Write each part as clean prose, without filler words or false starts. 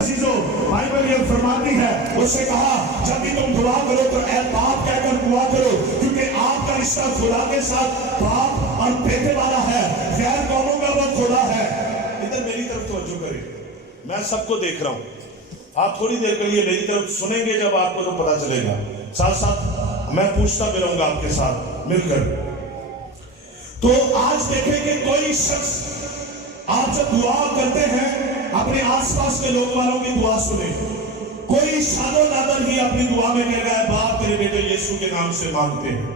Bible یہ فرماتی ہے، اس سے کہا جب بھی تم دعا کرو تو اے باپ کہہ کر دعا کرو، کیونکہ آپ کا رشتہ خدا کے ساتھ باپ اور بیٹے والا ہے، غیر قوموں کا وہ خدا ہے۔ ادھر میری طرف توجہ کریں، میں سب کو دیکھ رہا ہوں، آپ تھوڑی دیر کے لیے میری طرف سنیں گے، جب آپ کو تو پتا چلے گا، ساتھ ساتھ میں پوچھتا بھی رہوں گا آپ کے ساتھ مل کر۔ تو آج دیکھیں کہ کوئی شخص آپ جب دعا کرتے ہیں اپنے آس پاس کے لوگ والوں کی دعا سنیں، کوئی شاد و نادر ہی اپنی دعا میں کہہ رہا ہے باپ تیرے بیٹے یسوع کے نام سے مانگتے ہیں،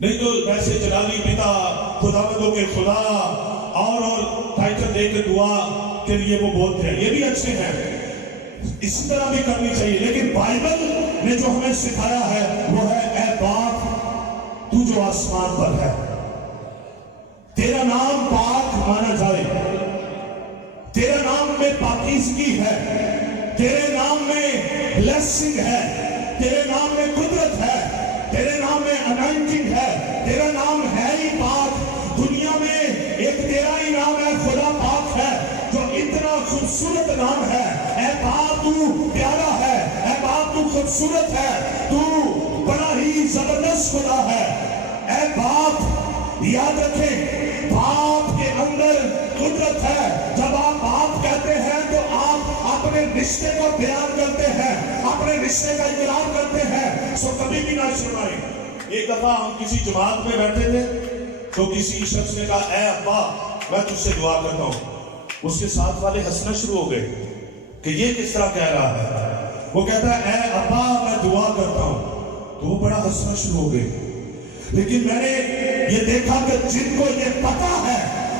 نہیں تو ویسے جلالی پتا، خداوندوں کے خدا اور ٹائٹل دے کے دعا کے لیے وہ بولتے ہیں، یہ بھی اچھے ہیں، اسی طرح بھی کرنی چاہیے، لیکن بائبل نے جو ہمیں سکھایا ہے وہ ہے اے باپ تو جو آسمان پر ہے، تیرا نام پاک مانا جائے، تیرا نام میں پاکیزگی ہے، تیرے نام میں بلیسنگ ہے، تیرے نام میں قدرت ہے، تیرے نام میں انائنٹنگ ہے، تیرا نام ہے ہی پاک۔ دنیا میں ایک تیرا ہی نام ہے، خدا پاک ہے، جو اتنا خوبصورت نام ہے۔ اے باپ تو پیارا ہے، اے باپ تو خوبصورت ہے، تو بڑا ہی زبردست خدا ہے۔ اے باپ، یاد رکھیں باپ کے اندر قدرت ہے، جب آپ باپ کہتے ہیں تو آپ اپنے رشتے کو بیان کرتے ہیں، اپنے رشتے کا اقرار کرتے ہیں، سو کبھی بھی نہ شرمائیں۔ ایک دفعہ ہم کسی جماعت میں بیٹھے تھے تو کسی شخص نے کہا اے ابا میں تجھ سے دعا کرتا ہوں، اس کے ساتھ والے ہنسنا شروع ہو گئے کہ یہ کس طرح کہہ رہا ہے، وہ کہتا ہے اے ابا میں دعا کرتا ہوں، تو وہ بڑا ہنسنا شروع ہو گئے۔ لیکن میں نے یہ دیکھا کہ جن کو یہ پتا ہے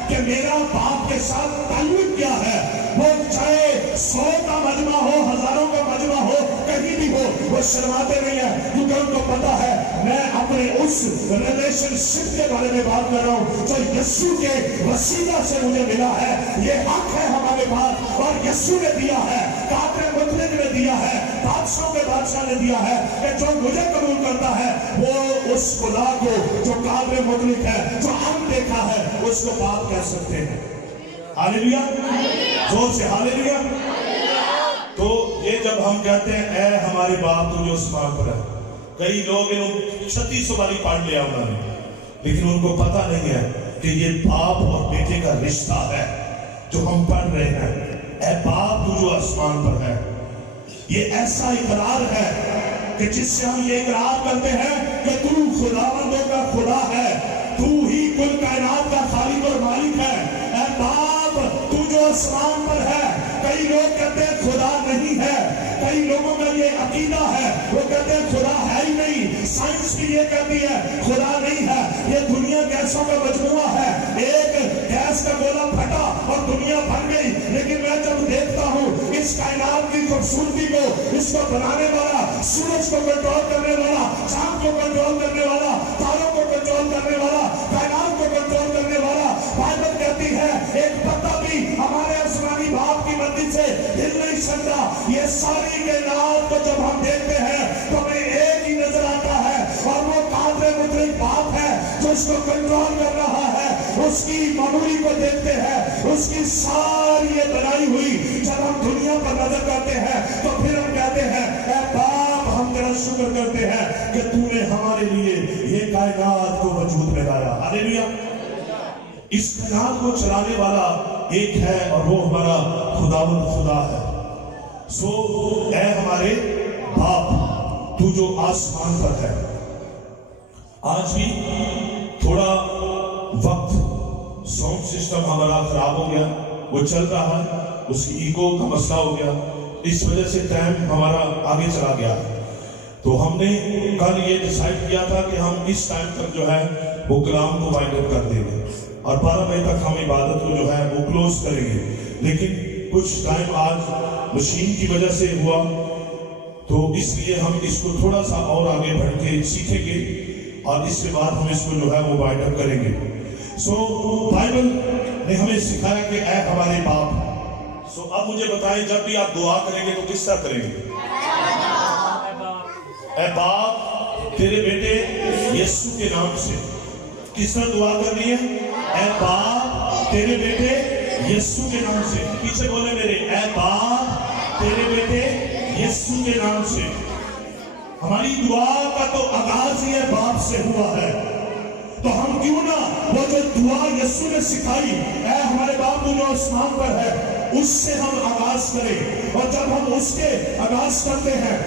کہ میرا باپ کے ساتھ تعلق کیا ہے، وہ چاہے 100 کا مجمع ہو، ہزاروں کا مجمع ہو، کہیں بھی ہو، وہ شرماتے نہیں ہیں، کیونکہ ان کو پتا ہے میں اپنے اس ریلیشن شپ کے بارے میں بات کر رہا ہوں جو یسوع کے وسیلہ سے مجھے ملا ہے۔ یہ حق ہے ہمارے پاس اور یسوع نے دیا ہے، قادر مطلق نے دیا ہے، بادشاہوں کے بادشاہ نے دیا ہے کہ جو مجھے قبول کرتا ہے وہ اس خدا کو جو قادر مطلق ہے، جو ہم دیکھا ہے، اس کو باپ کہہ سکتے ہیں۔ ہاللیلویا، زور سے ہاللیلویا۔ تو یہ جب ہم کہتے ہیں اے ہمارے باپ تو جو آسمان پر ہے، کئی لوگ 3600 باری پڑھ لیا انہوں نے، لیکن ان کو پتہ نہیں ہے کہ یہ باپ اور بیٹے کا رشتہ ہے جو ہم پڑھ رہے ہیں۔ اے باپ تو جو آسمان پر ہے، یہ ایسا اقرار ہے کہ جس سے ہم یہ اقرار کرتے ہیں کہ تو خداوندوں کا خدا ہے، تو ہی کل کائنات کا خالق اور مالک ہے۔ اے باپ تو جو آسمان پر ہے، کئی لوگ کہتے ہیں خدا نہیں ہے، کئی لوگوں کا یہ عقیدہ ہے، وہ کہتے ہیں خدا ہے ہی نہیں، سائنس بھی یہ کہتی ہے خدا نہیں ہے، یہ دنیا گیسوں کا مجموعہ ہے، ایک گیس کا گولا پھٹا اور دنیا بن گئی۔ لیکن میں جب دیکھتا ہوں اس کائنات کی خوبصورتی کو، اس کو بنانے والا، سورج کو کنٹرول کرنے والا، چاند کو کنٹرول کرنے والا، تاروں کو کنٹرول کرنے والا، کائنات کو کنٹرول کرنے والا، بائبل کہتی ہے ایک پتا بھی ہمارے آسمانی باپ کی مرضی سے ہل نہیں سکتا۔ یہ ساری کائنات کو جب ہم دیکھتے ہیں تو ہمیں ایک ہی نظر آتا ہے اور وہ قادر مطلق باپ ہے جو اس کو کنٹرول کر رہا ہے۔ اس کی معمولی کو دیکھتے ہیں، اس کی ساری یہ بنائی ہوئی جب ہم دنیا پر نظر کرتے ہیں تو پھر ہم کہتے ہیں اے باپ ہم تیرا شکر کرتے ہیں کہ تو نے ہمارے لیے یہ کائنات کو وجود میں لایا۔ ہاللیلویا۔ اس کائنات کو چلانے والا ایک ہے اور وہ ہمارا خداوند خدا ہے۔ سو اے ہمارے باپ تو جو آسمان پر ہے۔ آج بھی تھوڑا وقت ساؤنڈ سسٹم ہمارا خراب ہو گیا، وہ چل رہا ہے، اس کی ایگو کا مسئلہ ہو گیا، اس وجہ سے ٹائم ہمارا آگے چلا گیا۔ تو ہم نے کل یہ ڈیسائیڈ کیا تھا کہ ہم اس ٹائم تک جو ہے وہ کلام کو وائنڈ اپ کر دیں گے اور 12 بجے تک ہم عبادت کو جو ہے وہ کلوز کریں گے، لیکن کچھ ٹائم آج مشین کی وجہ سے ہوا تو اس لیے ہم اس کو تھوڑا سا اور آگے بڑھ کے سیکھیں گے اور اس کے بعد ہم اس کو جو ہے وہ وائنڈ اپ کریں گے۔ سو بائبل نے ہمیں سکھایا کہ اے ہمارے باپ۔ سو اب مجھے بتائیں جب بھی آپ دعا کریں گے تو کس طرح کریں گے؟ اے باپ تیرے بیٹے یسوع کے نام سے۔ کس طرح دعا کرنی ہے؟ اے باپ تیرے بیٹے یسوع کے نام سے۔ پیچھے بولے میرے کے نام سے. ہماری دعا کا تو آغاز ہی باپ سے ہوا ہے. تو ہم کیوں نہ وہ جو دعا یسوع نے سکھائی، اے ہمارے باپ جو آسمان پر ہے، اس سے ہم آغاز کریں. اور جب ہم اس کے آغاز کرتے ہیں،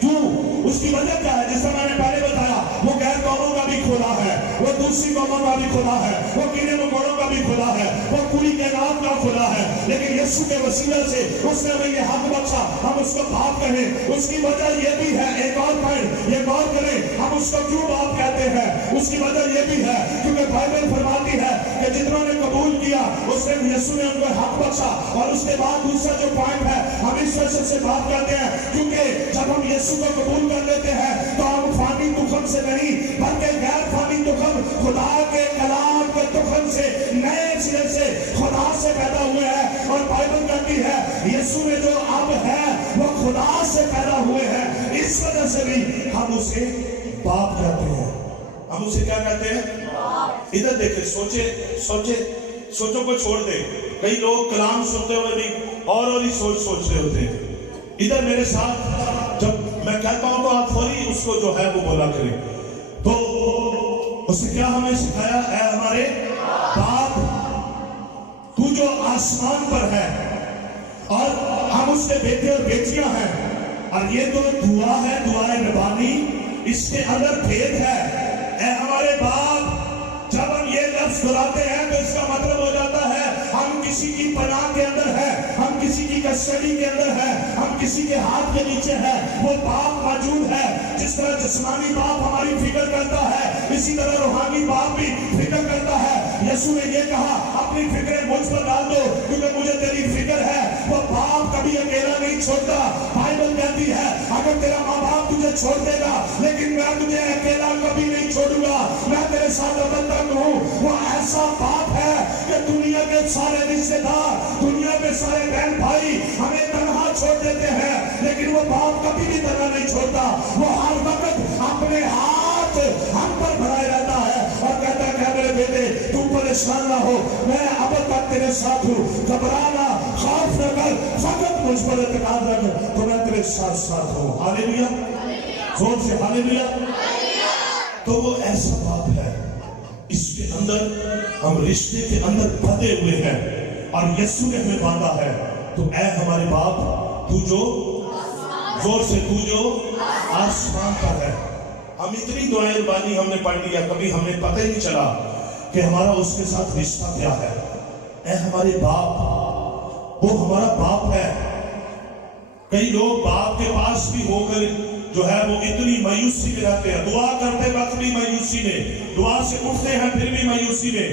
کیوں؟ اس کی وجہ کیا ہے؟ جس طرح میں نے پہلے بتایا، وہ غیر قوموں کا بھی خدا ہے، وہ دوسری قوموں کا بھی خدا ہے، وہ کیڑے مکوڑوں کا بھی خدا ہے، وہ پوری کائنات کا خدا ہے. لیکن یسوع کے وسیلہ سے اس نے ہمیں یہ حق بخشا، ہم اس کو باپ کہیں. اس کی وجہ یہ بھی ہے، ایک اور پوائنٹ یہ غور کریں، ہم اس کو کیوں باپ کہتے ہیں. اس کی وجہ یہ بھی ہے کیونکہ بائبل فرماتی ہے کہ جتنوں نے قبول کیا اس نے یسوع نے ان کو حق بخشا. اور اس کے بعد دوسرا جو پوائنٹ ہے، ہم اس وجہ سے باپ کہتے ہیں کیونکہ جب ہم یسوع کو قبول کر لیتے ہیں تو ہم فانی تخم سے نہیں بلکہ غیر فانی تخم، خدا کے کلام کے تخم سے، نئے سرے سے خدا سے پیدا ہوئے ہیں. اور بائبل کہتی ہے یسوع میں جو اب ہے وہ خدا سے پیدا ہوئے ہیں. اس وجہ سے بھی ہم اسے باپ کہتے ہیں. ہم اسے کیا کہتے ہیں؟ ادھر دیکھیں، سوچوں کو چھوڑ دیں. کئی لوگ کلام سنتے ہوئے بھی اور ہی سوچ رہے ہوتے ہیں. ادھر میرے ساتھ جب میں کہتا ہوں تو آپ فوری اس کو جو ہے وہ بولا کریں. تو اس نے کیا ہمیں سکھایا؟ اے ہمارے باپ تو جو آسمان پر ہے، اور ہم اس کے بیٹے اور بیٹیاں ہیں. اور یہ تو دعا ہے، دعائے ربانی، اس کے اندر بھید ہے. اے ہمارے باپ، جب ہم یہ لفظ دہراتے ہیں تو اس کا مطلب ہو جاتا ہے ہم کسی کی پناہ کے اندر ہے، ہم کسی کی کسٹڈی کے اندر ہے، ہم کسی کے ہاتھ کے نیچے ہے. وہ باپ موجود ہے. جس طرح جسمانی باپ ہماری فکر کرتا ہے، اسی طرح روحانی باپ بھی فکر کرتا ہے. یسوع نے یہ کہا اپنی فکریں مجھ پر ڈال دو کیونکہ مجھے تیری فکر ہے. وہ باپ کبھی اکیلا نہیں چھوڑتا. بائبل کہتی ہے اگر تیرا ماں باپ تجھے چھوڑ دے گا لیکن میں تجھے اکیلا کبھی نہیں چھوڑوں گا، میں تیرے ساتھ ابد تک ہوں. وہ ایسا باپ ہے کہ دنیا کے سارے رشتے دار، دنیا کے سارے بہن بھائی ہمیں تنہا چھوڑ دیتے ہیں لیکن وہ باپ کبھی بھی تنہا نہیں چھوڑتا. وہ ہر وقت اپنے ہاتھ ہم پر بڑھائے رہتا ہے اور کہتا ہے کہ میرے بیٹے تو پریشان نہ ہو، میں اب تک تیرے ساتھ ہوں، گھبرانا، خوف نہ کر، فقط مجھ پر اعتماد رکھ تو میں تیرے ساتھ ہوں. ہاللیلویا، زور سے ہاللیلویا. تو وہ ایسا باپ ہے، اس کے اندر ہم رشتے کے اندر بندھے ہوئے ہیں اور یسوع نے ہمیں باندھا ہے. تو اے ہمارے باپ تو جو زور سے تو جو آسمان پر ہے. ہم اتنی دعائیں ربانی ہم نے پڑھ لیا، کبھی ہمیں پتہ ہی نہیں چلا کہ ہمارا اس کے ساتھ رشتہ کیا ہے. اے ہمارے باپ، وہ ہمارا باپ ہے. کئی لوگ باپ کے پاس بھی ہو کر جو ہے وہ اتنی مایوسی میں رہتے ہیں، دعا کرتے وقت بھی مایوسی میں، دعا سے اٹھتے ہیں پھر بھی مایوسی میں.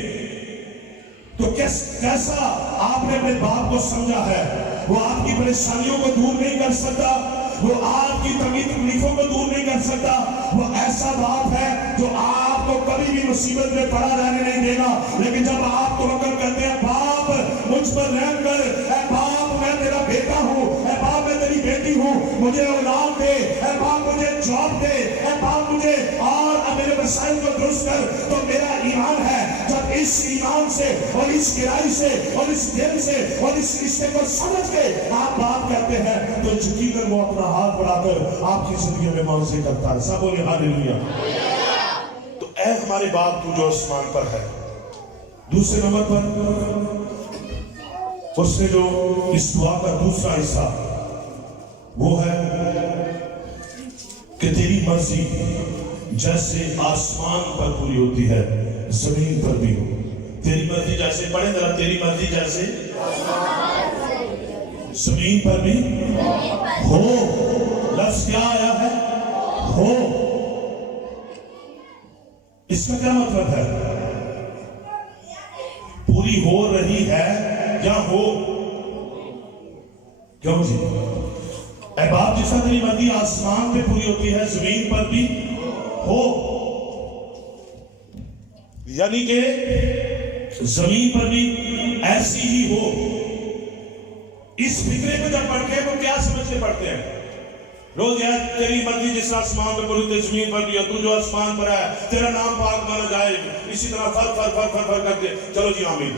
تو کیسا آپ نے اپنے باپ کو سمجھا ہے؟ وہ آپ کی پریشانیوں کو دور نہیں کر سکتا، وہ آپ کی تنگی تکلیفوں کو دور نہیں کر سکتا. وہ ایسا باپ ہے جو آپ کو کبھی بھی مصیبت میں پڑا رہنے نہیں دے گا. لیکن جب آپ توقع کرتے ہیں باپ مجھ پر رحم کر، اے باپ میں تیرا بیٹا ہوں، اے باپ میں تیری بیٹی ہوں، مجھے اولاد دے، اے باپ مجھے جاب دے، اے باپ مجھے اور میرے مسائل کو درست کر، تو میرا ایمان ہے جب اس ایمان سے اور اس گہرائی سے اور اس دل سے اور اس رشتے کو سمجھ کے آپ بات کرتے ہیں تو یقیناً وہ اپنا ہاتھ بڑھا کر آپ کی زندگی میں معاوضے کرتا ہے. سب بولے ہاللیلویا. تو اے ہمارے باپ تو جو آسمان پر ہے. دوسرے نمبر پر اس نے جو اس دعا کا دوسرا حصہ وہ ہے کہ تیری مرضی جیسے آسمان پر پوری ہوتی ہے زمین پر بھی ہو. تیری مرضی جیسے، پڑھیں ذرا، تیری مرضی جیسے زمین پر بھی ہو. لفظ کیا آیا ہے؟ ہو. اس کا کیا مطلب ہے؟ پوری ہو رہی ہے یا ہو؟ کیوں جی؟ اے باپ جیسا تیری مرضی آسمان پہ پوری ہوتی ہے زمین پر بھی ہو. یعنی کہ زمین پر بھی ایسی ہی ہو. اس فکرے کو جب پڑھتے ہیں تو کیا سمجھ کے پڑھتے ہیں؟ روز یاد تیری مرضی جس آسمان پہ پوری زمین پر بھی ہے، تو جو آسمان پر ہے تیرا نام پاک مانا جائے. اسی طرح فرق کر کے چلو جی آمین.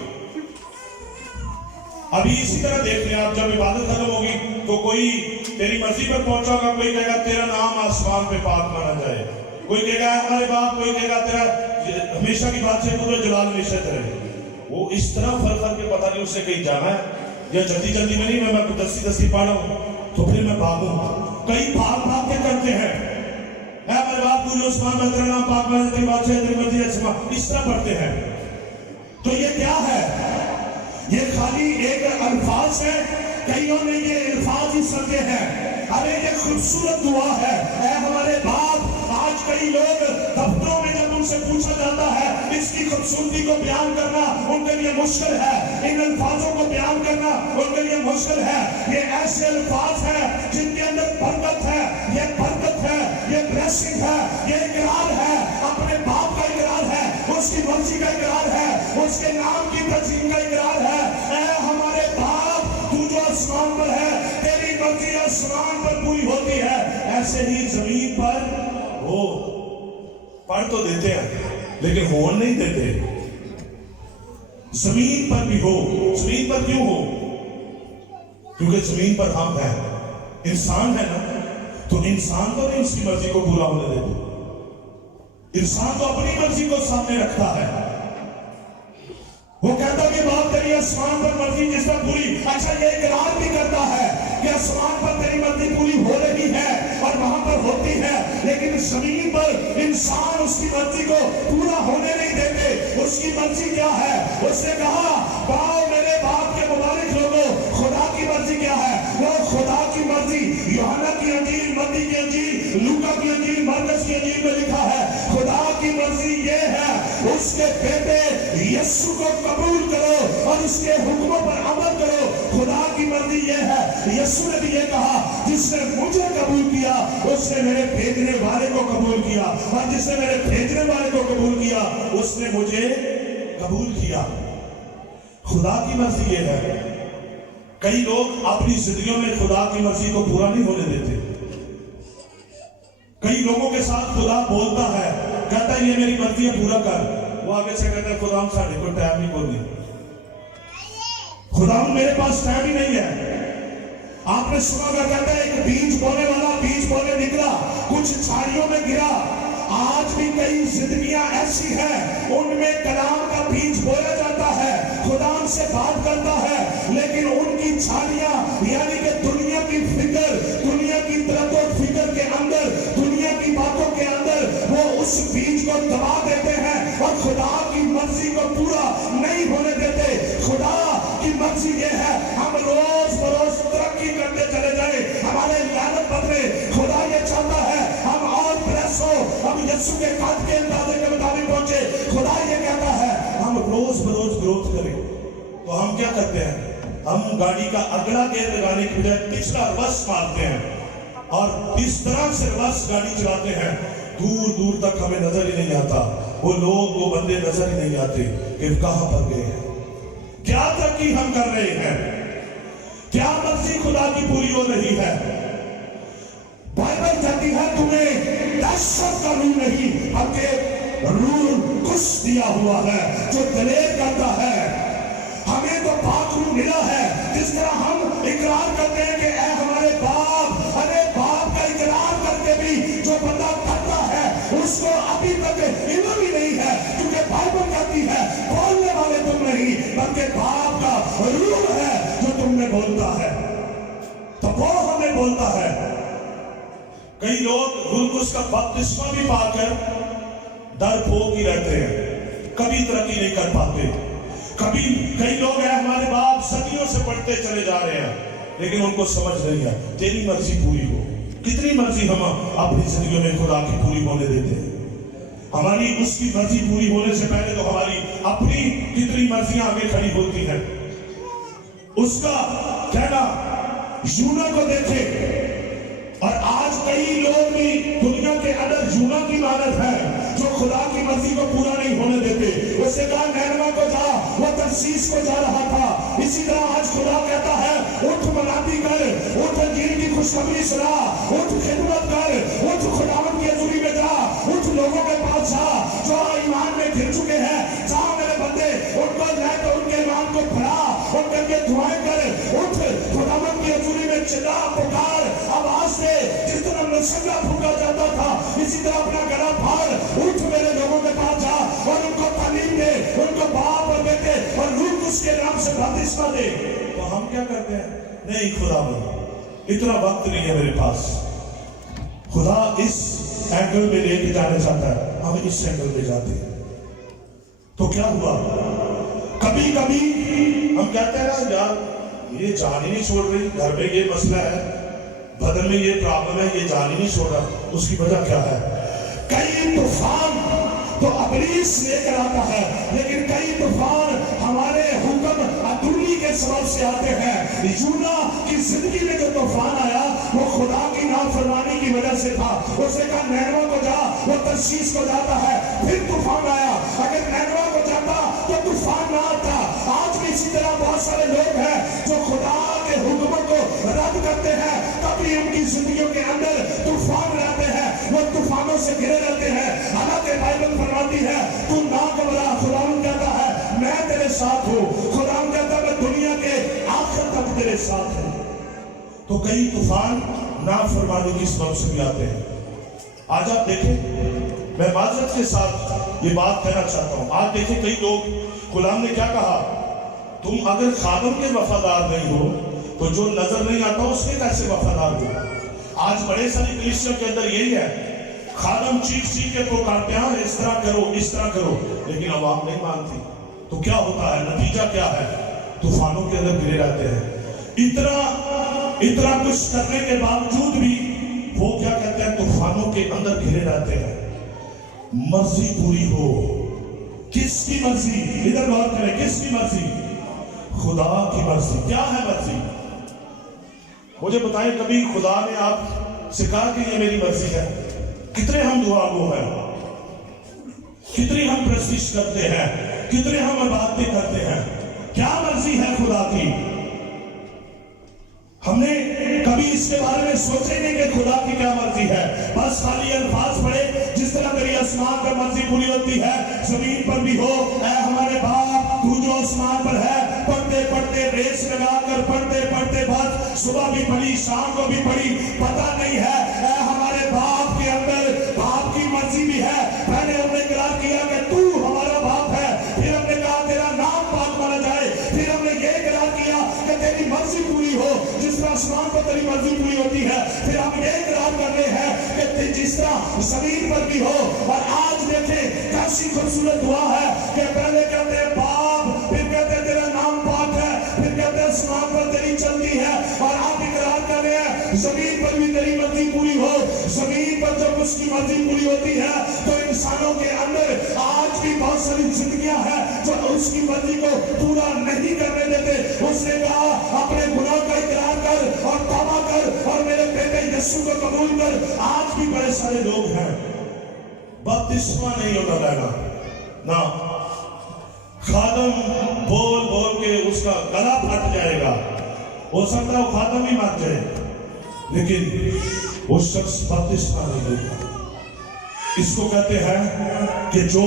ابھی اسی طرح دیکھ لیں آپ، جب عبادت ختم ہوگی تو کوئی تیری مرضی پر پہنچا ہوگا، کوئی کہے گا تیرا نام آسمان پہ پاک مانا جائے، کوئی کہے گا ہمارے باپ، کوئی کہے گا تیرا ہمیشہ کی بات سے پورا جلال ہمیشہ رہے۔ وہ اس طرح فرق کر کے پتہ نہیں اسے کہیں جانا ہے یا جلدی جلدی میں نہیں، میں دستی پڑھ رہا ہوں تو پھر میں بھاگوں۔ کئی بھاگ بھاگ کے کرتے ہیں، اے ہمارے باپ پوری عثمان میں تیرا نام پاک مانا، تیری بات سے تیری مرضی ہے، اس طرح پڑھتے ہیں۔ تو یہ کیا ہے؟ یہ خالی ایک الفاظ ہے، کئیوں نے یہ الفاظ ہی سمجھے ہیں۔ ارے یہ خوبصورت دعا ہے، اے ہمارے باپ۔ آج کئی لوگ دفتروں میں جب ان سے پوچھا جاتا ہے اس کی خوبصورتی کو بیان کرنا ان کے لیے مشکل ہے، ان الفاظوں کو بیان کرنا ان کے لیے مشکل ہے۔ یہ ایسے الفاظ ہیں جن کے اندر برکت ہے، یہ برکت ہے، یہ بلیسنگ ہے، یہ اقرار ہے، اپنے باپ کا اقرار ہے، اس کی مرضی کا اقرار ہے، اس کے نام کی تجسیم کا اقرار ہے۔ اے ہمارے باپ، تو جو آسمان پر ہے، تیری مرضی آسمان پر پوری ہوتی ہے، ایسے ہی زمین پر ہو۔ پڑھ تو دیتے ہیں لیکن ہون نہیں دیتے۔ زمین پر بھی ہو۔ زمین پر کیوں ہو؟ کیونکہ زمین پر ہم ہیں، انسان ہے نا، تو انسان تو نہیں اس کی مرضی کو پورا ہونے دیتے۔ انسان تو اپنی مرضی کو سامنے رکھتا ہے، وہ کہتا کہ باپ تیری آسمان پر مرضی جس پر پوری، اچھا یہ اقرار بھی کرتا ہے کہ آسمان پر تیری مرضی پوری ہو رہی ہے اور وہاں پر ہوتی ہے، لیکن زمین پر انسان اس کی مرضی کو پورا ہونے نہیں دیتے۔ اس کی مرضی کیا ہے؟ اس نے کہا باؤ میرے باپ کے مبارک لوگوں، خدا کی مرضی کیا ہے؟ وہ خدا کی مرضی یوحنا کی انجیل، متی کی انجیل، لوکا کی انجیل، مرکز کی انجیل میں لکھا ہے خدا کی مرضی یہ ہے اس کے بیٹے یسوع کو قبول کرو اور اس کے حکموں پر عمل کرو۔ خدا کی مرضی یہ ہے، یسوع نے بھی یہ کہا جس نے مجھے قبول کیا اس نے میرے بھیجنے والے کو قبول کیا، اور جس نے میرے بھیجنے والے کو قبول کیا اس نے مجھے قبول کیا۔ خدا کی مرضی یہ ہے۔ کئی لوگ اپنی زندگیوں میں خدا کی مرضی کو پورا نہیں ہونے دیتے۔ کئی لوگوں کے ساتھ خدا بولتا ہے، کہتا ہے یہ میری مرضی ہے پورا کر، وہ آگے سے کہتا ہے خدا ہم ساڑھے کو ٹائم ہی کوئی نہیں، خدا میرے پاس ٹائم ہی نہیں ہے۔ آپ نے سنا کا کہتا ہے ایک بیج بونے والا بیج بونے نکلا، کچھ جھاڑیوں میں گرا۔ آج بھی کئی زندگیاں ایسی ہیں ان میں کلام کا بیج بویا جاتا ہے، خدا ان سے بات کرتا ہے، لیکن ان کی جھاڑیاں یعنی کہ دنیا کی فکر، دنیا کی طرف و فکر کے اندر، دنیا کی باتوں کے اندر وہ اس بیج کو دبا دیتے ہیں اور خدا کی مرضی کو پورا نہیں ہونے دیتے۔ خدا کی مرضی یہ ہے ہم روز بروز ترقی کرتے چلے جائیں، ہمارے لعنت بدلے۔ خدا یہ چاہتا ہے ہم اور بلیس ہو، ہم یسوع کے قد کے اندازے کے مطابق پہنچے۔ خدا یہ کہتا ہے ہم روز بروز گروتھ کریں۔ تو ہم کیا کرتے ہیں؟ ہم گاڑی کا اگلا گیئر لگانے کی بجائے پچھلا رس مارتے ہیں اور اس طرح سے رس گاڑی چلاتے ہیں، دور دور تک ہمیں نظر ہی نہیں آتا، وہ لوگ وہ بندے نظر ہی نہیں آتے کہ کہاں پر گئے ہیں۔ کیا ترقی ہم کر رہے ہیں؟ کیا مرضی خدا کی پوری ہو رہی ہے؟ بائبل کہتی ہے تمہیں دہشت کا روح نہیں بلکہ روح خوش دیا ہوا ہے جو دلیر کرتا ہے۔ ہمیں تو پاک روح ملا ہے، جس طرح ہم اقرار کرتے ہیں کہ اے ہمارے باپ، ارے باپ کا اقرار کر کے بھی جو بندہ کرتا ہے اس کو ابھی تک علم ہی نہیں ہے، کیونکہ بائبل کہتی ہے بولنے والے تم نہیں بلکہ باپ کا روح ہے جو تم میں بولتا ہے، تو وہ ہمیں بولتا ہے۔ کئی لوگ روح القدس کا بپتسمہ بھی پا کر ڈرپوک ہی رہتے ہیں، کبھی ترقی نہیں کر پاتے۔ کئی لوگ ہیں ہمارے باپ صدیوں سے پڑھتے چلے جا رہے ہیں لیکن ان کو سمجھ نہیں ہے تیری مرضی پوری ہو۔ کتنی مرضی ہم اپنی زندگیوں میں خدا کی پوری ہونے دیتے ہیں؟ ہماری اس کی مرضی پوری ہونے سے پہلے تو ہماری اپنی کتنی مرضیاں آگے کھڑی ہوتی ہیں۔ اس کا کہنا یونا کو دیکھے، اور آج کئی لوگ بھی دنیا کے اندر یونا کی مانت ہے جو خدا کی مرضی کو پورا نہیں ہونے دیتے۔ اس سے کہا نینوا کو جا، وہ ترسیس کو جا رہا تھا۔ اسی طرح آج خدا کہتا ہے اٹھ منادی کر، اٹھ انجیل کی خوشخبری سنا، اٹھ خدمت کر، اٹھ خداوند کی حضوری میں جا، اٹھ لوگوں کے پاس جا جو ایمان میں گر چکے ہیں، جا میرے بندے ان کو لے تو ان کے ایمان کو بڑھا، ان کے لیے دعائیں کر. اٹھ خداوند کی حضوری میں چلا پکار آواز دے. جس طرح مسلح پھونکا جاتا تھا اسی طرح اپنا گلا پھاڑ. اٹھ میرے لوگوں کے پاس جا اور ان کو تعلیم دے, ان کو باپ اور بیٹے اور روح اس کے نام سے بپتسمہ دے. تو ہم کیا کرتے ہیں؟ نہیں خداوند اتنا وقت نہیں ہے میرے پاس. خدا اس اینگل میں لے کے جانے چاہتا ہے, ہم اس اینگل میں جاتے ہیں. تو کیا ہوا؟ کبھی کبھی ہم کہتے ہیں نا یار یہ جان ہی نہیں چھوڑ رہی, گھر میں یہ مسئلہ ہے, بدن میں یہ پرابلم ہے, یہ جان ہی نہیں چھوڑ رہا. اس کی وجہ کیا ہے؟ کئی طوفان تو ابلیس لے کر آتا ہے, لیکن کئی طوفان ہمارے حکم عدولی کے سبب سے آتے ہیں. یونا کی زندگی میں جو طوفان آیا وہ خدا کی نافرمانی کی وجہ سے تھا. اس نے کہا نینوہ کو جا, وہ ترشیش کو جاتا ہے. پھر طوفان آیا, اگر نینوہ کو جاتا تو طوفان نہ آتا. آج بھی اسی طرح بہت سارے لوگ ہیں جو خدا کے حکموں کو رد کرتے ہیں, کبھی ان کی زندگیوں کے اندر طوفان رہتے ہیں, وہ طوفانوں سے گھرے رہتے ہیں. حالانکہ بائبل فرماتی ہے تو نہ گھبرا, خداوند کہتا ہے میں تیرے ساتھ ہوں. خداوند کہتا ہے میں دنیا کے آخر تک تیرے ساتھ ہوں. تو کئی طوفان نافرمانی کی سبب سے بھی آتے ہیں. آج آپ دیکھیں, میں معذرت کے ساتھ یہ بات کہنا چاہتا ہوں. آج دیکھیں کئی لوگ, غلام نے کیا کہا, تم اگر خادم کے وفادار نہیں ہو تو جو نظر نہیں آتا اس کے کیسے وفادار ہو. آج بڑے سارے کلیسیوں کے اندر یہی ہے, خادم چیخ چیخ کے پکارتے ہیں اس طرح کرو اس طرح کرو, لیکن عوام نہیں مانتی. تو کیا ہوتا ہے, نتیجہ کیا ہے؟ طوفانوں کے اندر گرے رہتے ہیں. اتنا کچھ کرنے کے باوجود بھی وہ کیا کہتے ہیں, طوفانوں کے اندر گھرے رہتے ہیں. مرضی پوری ہو. کس کی مرضی؟ ادھر غور کریں, کس کی مرضی؟ خدا کی مرضی. کیا ہے مرضی؟ مجھے بتائیں کبھی خدا نے آپ سے کہا کہ یہ میری مرضی ہے؟ کتنے ہم دعا گو ہیں, کتنی ہم پرستش کرتے ہیں, کتنے ہم عبادتیں کرتے ہیں. کیا مرضی ہے خدا کی؟ ہم نے کبھی اس کے بارے میں سوچے نہیں کہ خدا کی کیا مرضی ہے. بس خالی الفاظ پڑھے, جس طرح میری آسمان پر مرضی پوری ہوتی ہے زمین پر بھی ہو. اے ہمارے باپ تو جو آسمان پر ہے, پڑھتے پڑھتے ریس لگا کر پڑھتے پڑھتے بات صبح بھی پڑھی شام کو بھی پڑھی, پتہ نہیں ہے. اے ہمارے باپ کے اندر باپ کی مرضی بھی ہے. پہلے ہم نے اقرار کیا کہ تو ہمارا باپ ہے, پھر ہم نے کہا تیرا نام پاک مانا جائے, پھر ہم نے یہ اقرار کیا کہ تیری مرضی پوری ہو جس طرح آسمان پر تیری مرضی پوری ہوتی ہے. پھر ہم یہ اقرار کرتے ہیں کہ جس طرح زمین پر بھی ہو. اور آج دیکھیں کیسی خوبصورت دعا ہے کہ پہلے کہتے ہیں باپ, پھر کہتے ہیں تیرا نام پاک ہے, پھر کہتے ہیں آسمان پر تیری چلتی ہے. اور آپ اقرار کر رہے ہیں زمین پر بھی تیری مرضی پوری ہو. زمین پر جب اس کی مرضی پوری ہوتی ہے تو انسانوں کے اندر آج بھی بہت ساری زندگیاں ہیں جو اس کی مرضی کو پورا نہیں کرنے دیتے. اس نے کہا اپنے گناہ کا اقرار کر اور توبہ کر اور میرے بیٹے یسوع کو قبول کر. آج بھی بڑے سارے لوگ ہیں بپتسمہ نہیں ہوتا رہنا نا, خادم بول بول کے اس کا گلا پھٹ جائے گا. ہو سکتا ہے وہ خادم ہی مر جائے, لیکن وہ شخص بپتسمہ نہیں ہوتا. اس کو کہتے ہیں کہ جو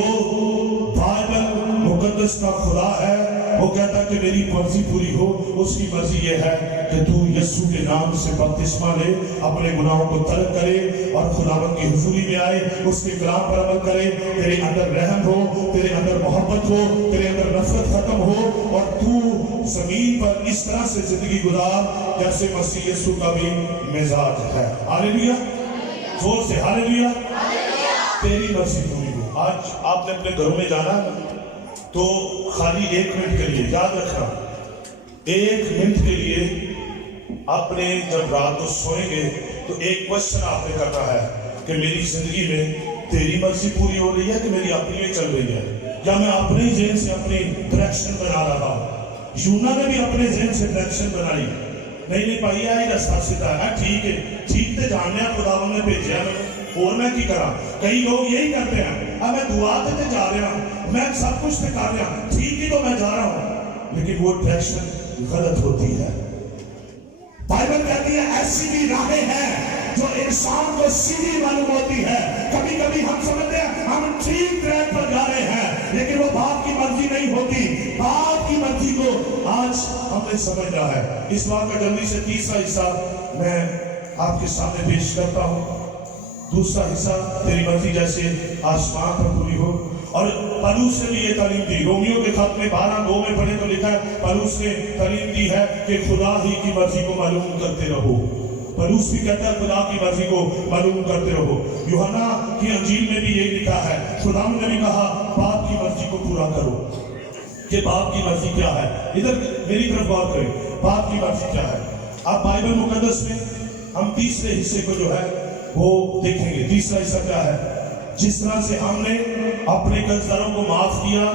بائبل مقدس کا خدا ہے وہ کہتا ہے کہ میری مرضی پوری ہو. اس کی مرضی یہ ہے کہ تو یسوع کے نام سے بپتسمہ لے, اپنے گناہوں کو ترک کرے اور خداوند کی حضوری میں آئے, اس کے کلام پر عمل کرے. تیرے اندر رحم ہو, تیرے اندر محبت ہو, تیرے اندر نفرت ختم ہو, اور تو زمین پر اس طرح سے زندگی گزار جیسے مسیح یسوع کا بھی مزاج ہے. ہاللیلویا, زور سے ہاللیلویا. تیری مرضی پوری ہو. آج آپ نے اپنے گھروں میں جانا ہے تو خالی 1 منٹ کے لیے یاد رکھنا, 1 منٹ کے لیے اپنے جب رات کو سوئیں گے تو ایک کوشچن آپ نے کرنا ہے کہ میری زندگی میں تیری مرضی پوری ہو رہی ہے کہ میری اپنی میں چل رہی ہے, یا میں اپنے ذہن سے اپنی ڈائریکشن بنا رہا ہوں. یونا نے بھی اپنے ذہن سے ڈائریکشن بنائی, نہیں پائی ہے رستہ سیدھا ہے, ٹھیک ہے ٹھیک تے جاننے خداوند نے بھیجا اور میں کی کرا. کئی لوگ یہی کرتے ہیں, اب میں دعا تے جا رہا ہوں, میں سب کچھ تے کر رہا ہوں, ٹھیک ہی تو میں جا رہا ہوں, لیکن وہ ڈائریکشن غلط ہوتی ہے. بائبل کہتی ہے ایسی بھی راہیں ہیں جو انسان کو سیدھی معلوم ہوتی ہے. کبھی کبھی ہم سمجھتے ہیں ہم ٹھیک ٹریک پر جا رہے ہیں, لیکن وہ باپ کی مرضی نہیں ہوتی. باپ کی مرضی کو آج آج ہم نے سمجھنا ہے. اس بات کا جلدی سے تیسرا حصہ میں آپ کے سامنے پیش کرتا ہوں. دوسرا حصہ تیری مرضی جیسے آسمان پر پوری ہو. اور پولس نے بھی یہ تعلیم دی. رومیو کے خط میں 12:2 میں پڑھے تو لکھا ہے پولس نے تعلیم دی ہے کہ خدا ہی کی مرضی کو معلوم کرتے رہو. پولس بھی کہتا ہے خدا کی مرضی کو معلوم کرتے رہو. یوحنا کی انجیل میں بھی یہی لکھا ہے. خدا نے بھی کہا باپ کی مرضی کو پورا کرو. کہ باپ کی مرضی کیا ہے؟ ادھر میری طرف غور کریں. باپ کی مرضی کیا ہے؟ آپ بائبل مقدس میں ہم تیسرے حصے کو جو ہے وہ دیکھیں گے. تیسرا حصہ کیا ہے؟ جس طرح سے ہم نے اپنے قرضداروں کو معاف کیا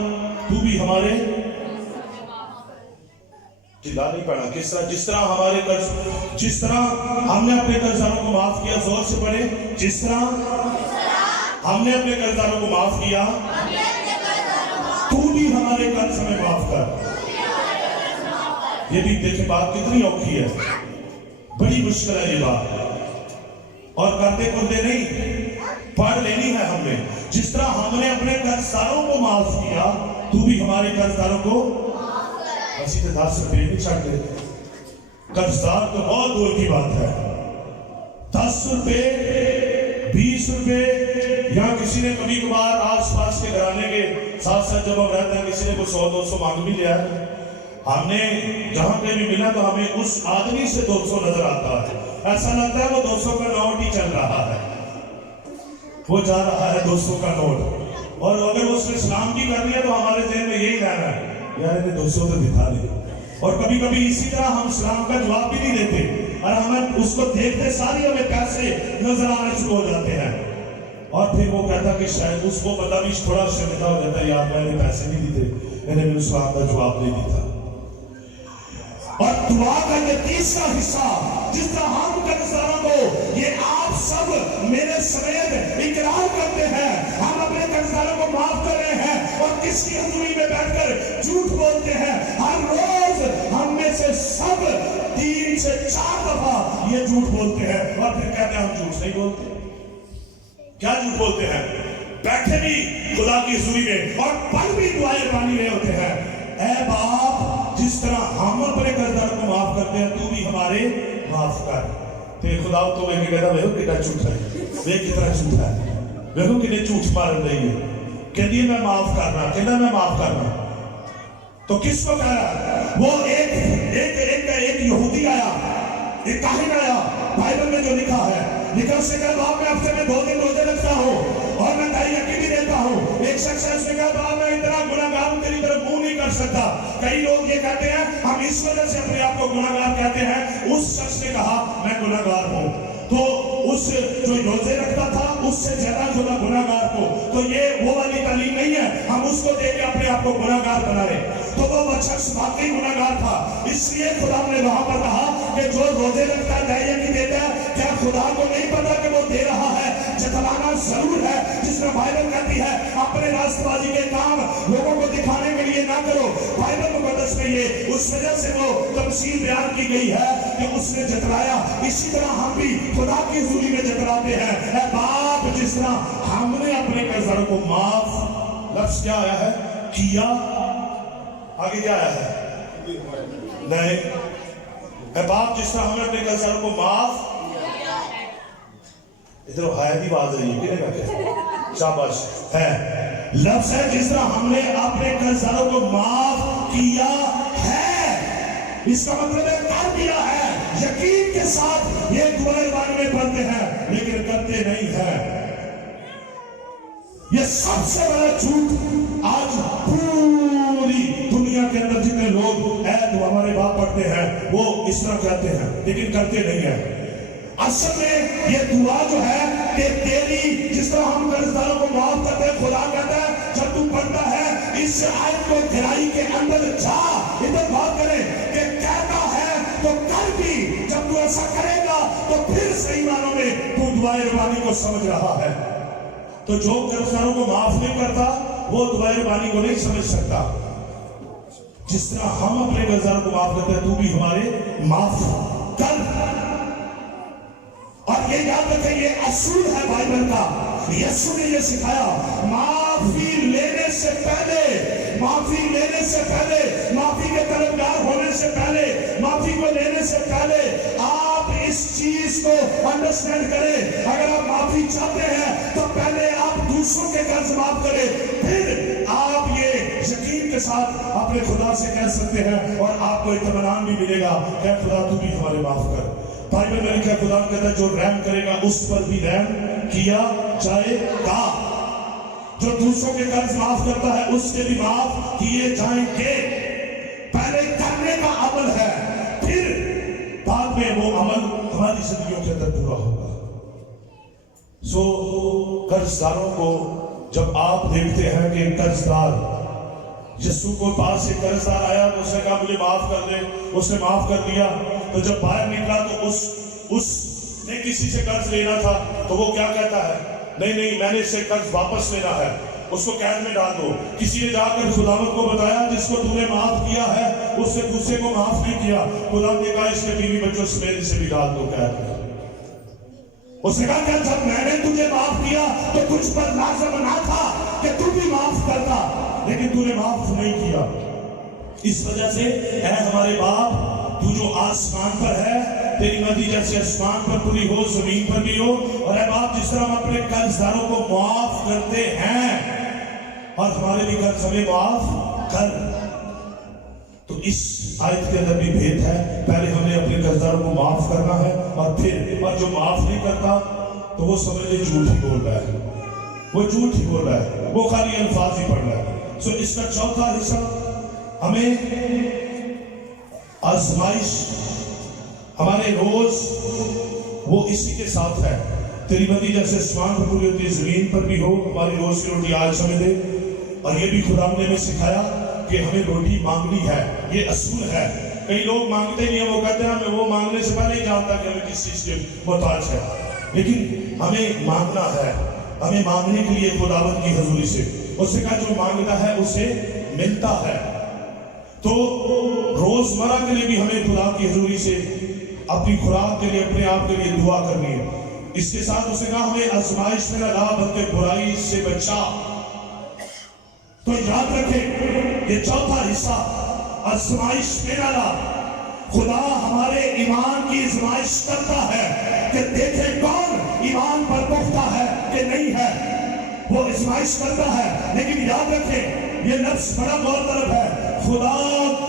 تو بھی ہمارے چلا نہیں پڑا. کس طرح؟ جس طرح ہم نے اپنے قرضداروں کو معاف کیا. زور سے پڑھے. جس طرح ہم نے اپنے قرضداروں کو معاف کیا تو بھی ہمارے قرض ہمیں معاف کر. یہ بھی دیکھیں بات کتنی اوکھی ہے. بڑی مشکل ہے یہ بات. اور کرتے نہیں پڑھ لینی ہے ہم نے. جس طرح ہم نے اپنے قرضداروں کو معاف کیا تو بھی ہمارے قرضداروں کو. اسی تو 10 روپے نہیں چھاڑتے. قرضدار تو بہت دور کی بات ہے. 10 روپے 20 روپے یا کسی نے کبھی کبھار آس پاس کے گھرانے کے ساتھ ساتھ جب ہم رہتے ہیں کسی نے کو 100-200 مانگ بھی لیا ہے. ہم نے جہاں پہ بھی ملا تو ہمیں اس آدمی سے 200 نظر آتا ہے. ایسا لگتا ہے وہ 200 کا نوٹ ہی چل رہا ہے. وہ جا رہا ہے 200 کا نوٹ. اور اگر اس نے سلام بھی کر دیا تو ہمارے ذہن میں یہی رہنا ہے یار انہیں 200 تو دکھا لے. اور کبھی کبھی اسی طرح ہم سلام کا جواب بھی نہیں دیتے اور ہمیں اس کو دیکھتے ساری ہمیں پیسے نظر آنے شروع ہو جاتے ہیں. اور پھر وہ کہتا کہ شاید اس کو پتہ بھی تھوڑا شرمندہ ہو جاتا ہے یار میں نے پیسے نہیں دیتے میں نے سلام کا جواب نہیں دیتا. اور دعا کا یہ تیسرا حصہ جس طرح ہم قرضداروں کو یہ آپ سب میرے سمیت اقرار کرتے ہیں ہم اپنے قرضداروں کو معاف کر رہے ہیں اور کس کی حضوری میں بیٹھ کر جھوٹ بولتے ہیں. ہر روز ہم میں سے سب 3 سے 4 دفعہ یہ جھوٹ بولتے ہیں اور پھر کہتے ہیں ہم جھوٹ نہیں بولتے. کیا جھوٹ بولتے ہیں؟ بیٹھے بھی خدا کی حضوری میں اور پڑھ بھی دعائیں پانی رہے ہوتے ہیں. اے باپ جس طرح ہم اپنے قرضداروں کو معاف کرتے ہیں تو بھی ہمارے معاف کر. تو خدا تو میں کہتا ہے کتنا جھوٹ ہے. وہ کتنا جھوٹ ہے. دیکھو کتنے جھوٹ مار رہی ہے. کہتی ہے میں معاف کرنا. کہنا میں معاف کرنا. تو کس کو کہہ رہا ہے؟ وہ ایک یہودی آیا ایک کاہن آیا. بائبل میں جو لکھا ہے لکھا اس نے کہا باپ میں ہفتے میں 2 دن روزے رکھتا ہوں اور میں دائی یقین بھی دیتا ہوں. ایک شخص ہے اس نے کہا باپ میں اتنا گناہگار ہوں تیری طرف منہ نہیں کر سکتا. کئی لوگ یہ کہتے ہیں ہم اس وجہ سے اپنے آپ کو گناہگار کہتے ہیں. اس شخص نے کہا میں گناہگار ہوں. تو اس جو روزے رکھتا تھا اس سے زیادہ گناہگار کو. تو یہ وہ والی تعلیم نہیں ہے ہم اس کو دے کے اپنے آپ کو گناہگار بنا رہے. تو وہ شخص واقعی گناہگار تھا. اس لیے خدا نے وہاں پر کہا کہ جو روزے رکھتا ہے دائیا کی دیتا ہے کیا خدا کو نہیں پتا کہ وہ دے رہا ہے؟ جتلانا ضرور ہے. جس میں بائبل کہتی ہے اپنے راست بازی کے کام لوگوں کو دکھانے کے لیے نہ کرو. بائبل مقدس میں یہ اس وجہ سے وہ تفصیل بیان کی گئی ہے کہ اس نے جتلایا. اسی طرح ہم بھی خدا کی حضوری میں جتلاتے ہیں. اے باپ جس طرح ہم نے اپنے قرضداروں کو معاف. لفظ کیا آیا ہے؟ کیا. آگے کیا آیا ہے؟ نہیں. اے باپ جس طرح ہم نے اپنے قرضداروں کو معاف. ادھر حیات کی بات رہی ہے کہنے کا شاباش ہے. لفظ ہے جس طرح ہم نے اپنے قرضداروں کو معاف کیا ہے. اس کا مطلب ہے کر دیا ہے. یقین کے ساتھ یہ دعائیں بارے میں پڑھتے ہیں لیکن کرتے نہیں ہیں. یہ سب سے بڑا جھوٹ آج پوری دنیا کے اندر جتنے لوگ اے دعا ہمارے باپ پڑھتے ہیں وہ اس طرح کہتے ہیں لیکن کرتے نہیں ہیں. اصل میں یہ دعا جو ہے کہ تیری جس طرح ہم قرضداروں کو معاف کرتے ہیں خدا کہتا ہے جب تو پڑھتا ہے اس آیت کو گہرائی کے اندر جا. ادھر بات کریں کہ کہتا ہے تو کر بھی. جب تو ایسا کرے گا تو پھر صحیح معنوں میں تو دعائے ربانی کو سمجھ رہا ہے. تو جو قرضداروں کو معاف نہیں کرتا وہ دعائے ربانی کو نہیں سمجھ سکتا. جس طرح ہم اپنے قرضداروں کو معاف کرتے ہیں تو بھی ہمارے معاف کر. اور یہ یاد رکھیں یہ اصول ہے بائبل کا. یسوع نے یہ سکھایا معافی لینے سے پہلے معافی لینے سے پہلے، معافی کے طلبگار ہونے سے پہلے، معافی کو لینے سے پہلے آپ اس چیز کو انڈرسٹینڈ کریں، اگر آپ معافی چاہتے ہیں تو پہلے آپ دوسروں کے قرض معاف کریں، پھر آپ یہ یقین کے ساتھ اپنے خدا سے کہہ سکتے ہیں اور آپ کو اطمینان بھی ملے گا کہ خدا تو بھی ہمارے معاف کر۔ بائبل میں لکھا ہے خدا کہتا ہے جو رحم کرے گا اس پر بھی رحم کیا جائے گا، جو دوسروں کے قرض معاف کرتا ہے اس کے بھی معاف کیے جائیں گے۔ پہلے کرنے کا عمل ہے، پھر بعد میں وہ عمل ہماری زندگیوں کے اندر پورا ہوگا۔ قرض داروں کو جب آپ دیکھتے ہیں کہ قرض دار، یسوع کو پاس سے قرض دار آیا تو اس نے کہا مجھے معاف کر دے، اس نے معاف کر دیا، تو جب باہر نکلا تو اس نے کسی سے قرض لینا تھا تو وہ کیا کہتا ہے؟ نہیں میں نے اس سے قرض واپس لینا ہے، اس کو قید میں ڈال دو۔ کسی نے جا کر خداوند کو بتایا جس کو تو نے معاف کیا ہے اس سے دوسرے کو معاف نہیں کیا، خداوند نے کہا اس کے بیوی بچوں سمیت اسے بھی ڈال دو قید میں۔ اس نے کہا کہ جب میں نے تجھے معاف کیا تو تجھ پر لازم نہ تھا کہ تو بھی معاف کرتا، لیکن تو نے معاف نہیں کیا۔ اس وجہ سے اے ہمارے باپ تو جو آسمان پر ہے، تیری مرضی جیسے آسمان پر پوری ہو زمین پر بھی ہو، اور اے باپ جس طرح ہم اپنے قرض داروں کو معاف کرتے ہیں اور ہمارے بھی قرض ہمیں معاف کر۔ تو اس آیت کے اندر بھی بھید ہے، پہلے ہم نے اپنے قرض داروں کو معاف کرنا ہے اور جو معاف نہیں کرتا تو وہ سمجھے جھوٹ ہی بول رہا ہے، وہ جھوٹ ہی بول رہا ہے، وہ خالی الفاظ ہی پڑھ رہا ہے۔ اس کا چوتھا حصہ ہمیں آزمائش، ہمارے روز وہ اسی کے ساتھ ہے، تیری مرضی جیسے آسمان پر پوری ہوتی ہے زمین پر بھی ہو، ہماری روز کی روٹی آج ہمیں دے۔ اور یہ بھی خدا نے ہمیں سکھایا کہ ہمیں روٹی مانگنی ہے، یہ اصول ہے۔ کئی لوگ مانگتے نہیں ہیں، وہ کہتے ہیں ہمیں وہ مانگنے سے پہلے ہی جانتا کہ ہمیں کس چیز کے محتاج ہے، لیکن ہمیں مانگنا ہے، ہمیں مانگنے کے لیے خداوند کی حضوری سے، اس سے کہا جو مانگتا ہے اسے ملتا ہے۔ تو روزمرہ کے لیے بھی ہمیں خدا کی حضوری سے اپنی خوراک کے لیے، اپنے آپ کے لیے دعا کرنی ہے۔ اس کے ساتھ اس نے کہا ہمیں آزمائش میں نہ لا بلکہ برائی سے بچا۔ تو یاد رکھیں یہ چوتھا حصہ، آزمائش میں نہ لا۔ خدا ہمارے ایمان کی آزمائش کرتا ہے کہ دیکھیں کون ایمان پر پختہ ہے کہ نہیں ہے، وہ آزمائش کرتا ہے۔ لیکن یاد رکھیں یہ لفظ بڑا غور طلب ہے، خدا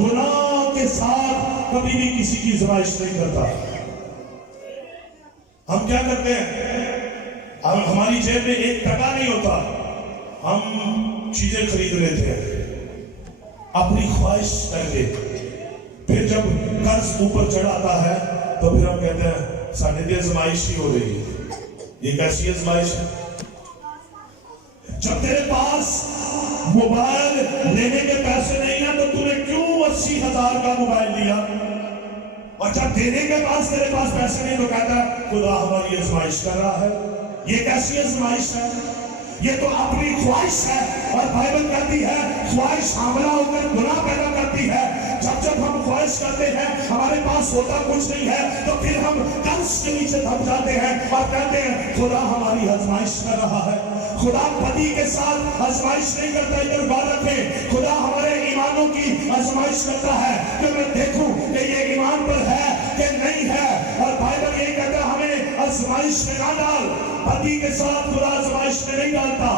گناہ کے ساتھ کبھی بھی کسی کی آزمائش نہیں کرتا۔ ہم کیا کرتے ہیں؟ ہماری جیب میں ایک ٹکا نہیں ہوتا، ہم چیزیں خرید لیتے ہیں اپنی خواہش کر کے، پھر جب قرض اوپر چڑھ آتا ہے تو پھر ہم کہتے ہیں ساڑھے دی آزمائش ہی ہو رہی ہے۔ یہ کیسی آزمائش ہے؟ جب تیرے پاس موبائل لینے کے پیسے نہیں ہیں تو تو نے کیوں 80,000 کا موبائل لیا؟ اور جب دینے کے پاس تیرے پاس پیسے نہیں تو کہتا ہے خدا ہماری آزمائش کر رہا ہے۔ یہ کیسی آزمائش ہے؟ یہ تو اپنی خواہش ہے، اور بائبل کہتی ہے خواہش حاملہ ہو کر گناہ پیدا کرتی ہے۔ جب ہم خواہش کرتے ہیں ہمارے پاس ہوتا کچھ نہیں ہے تو پھر ہم قرض کے نیچے دب جاتے ہیں اور کہتے ہیں خدا ہماری آزمائش کر رہا ہے۔ خدا بدی کے ساتھ آزمائش نہیں کرتا، ادھر بات رکھیں، خدا ہمارے ایمانوں کی آزمائش کرتا ہے کہ میں دیکھوں کہ یہ ایمان پر ہے کہ نہیں ہے۔ اور بائبل یہ کہتا ہے ہمیں آزمائش میں نہ ڈال، بدی کے ساتھ خدا آزمائش میں نہیں ڈالتا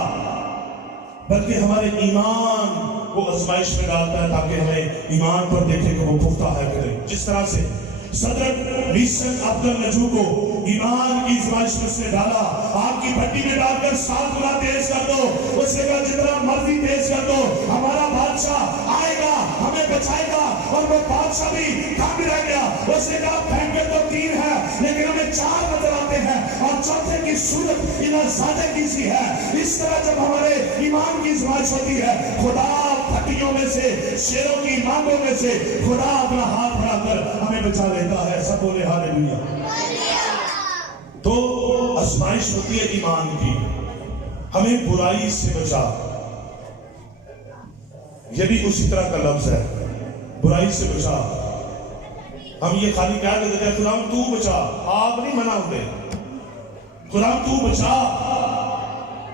بلکہ ہمارے ایمان کو آزمائش میں ڈالتا ہے تاکہ ہمیں ایمان پر دیکھے کہ وہ پختہ ہے کہ نہیں۔ جس طرح سے صدرک میشک عبدالنجو کو ایمان کی آزمائش میں سے ڈالا، آگ کی بھٹی میں ڈال کر 7 گنا تیز کر دو، اس نے کہا جتنا مرضی تیز کر دو، ہمارا بادشاہ آئے گا ہمیں بچائے گا۔ اور وہ بادشاہ بھی کام رہ گیا، اس نے کہا پھینکے تو 3 ہے لیکن ہمیں 4 نظر آتے ہیں اور چوتھے کی صورت انہیں زیادہ کی سی ہے۔ اس طرح جب ہمارے ایمان کی آزمائش ہوتی ہے خدا پھٹیوں میں سے، شیروں کی مانگوں میں سے خدا اپنا ہاتھ بڑھا کر ہمیں بچا لیتا ہے۔ سب بولے ہاللیلویا۔ تو آزمائش ہوتی ہے ایمان کی، ہمیں برائی سے بچا، یہ بھی اسی طرح کا لفظ ہے، برائی سے بچا۔ ہم یہ خالی کیا کہتے ہیں خدا تو بچا، آپ نہیں منع ہوتے، خدا تو بچا۔